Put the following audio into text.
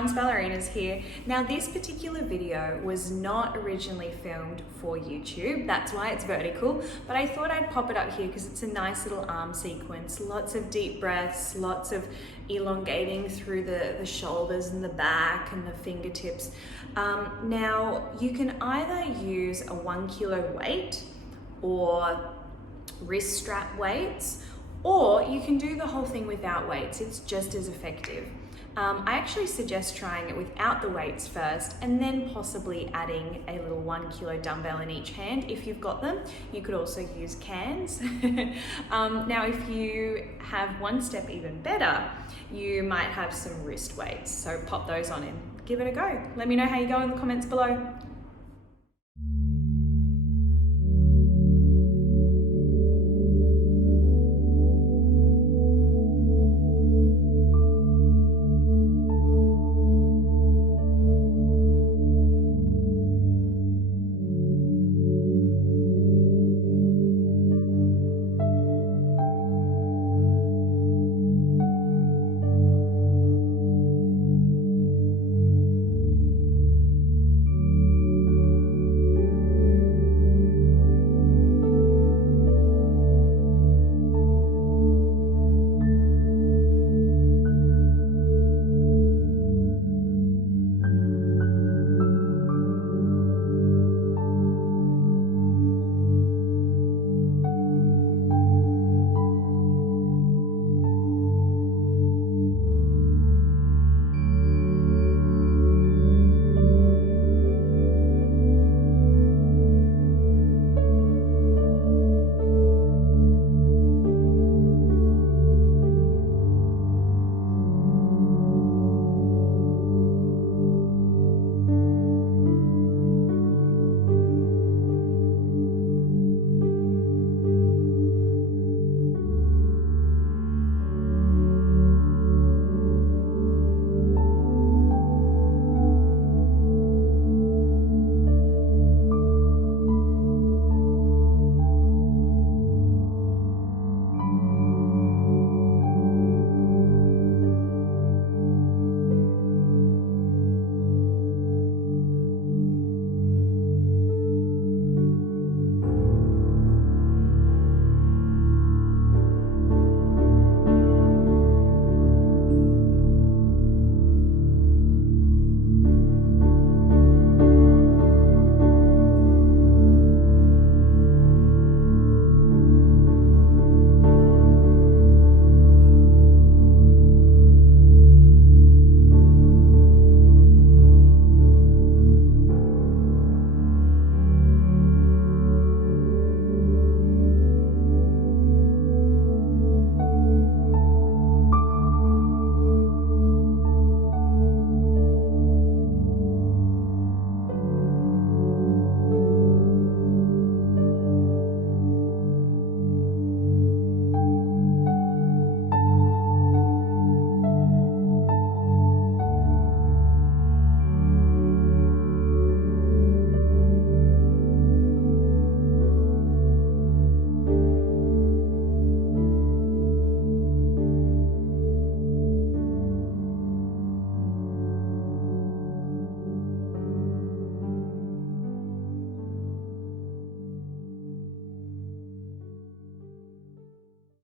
Balanced Ballerinas here. Now this particular video was not originally filmed for YouTube, that's why it's vertical, but I thought I'd pop it up here because it's a nice little arm sequence, lots of deep breaths, lots of elongating through the shoulders and the back and the fingertips. Now you can either use a 1 kilo weight or wrist strap weights, or you can do the whole thing without weights. It's just as effective. I actually suggest trying it without the weights first and then possibly adding a little 1 kilo dumbbell in each hand if you've got them. You could also use cans. Now if you have one step even better, you might have some wrist weights. So pop those on and give it a go. Let me know how you go in the comments below.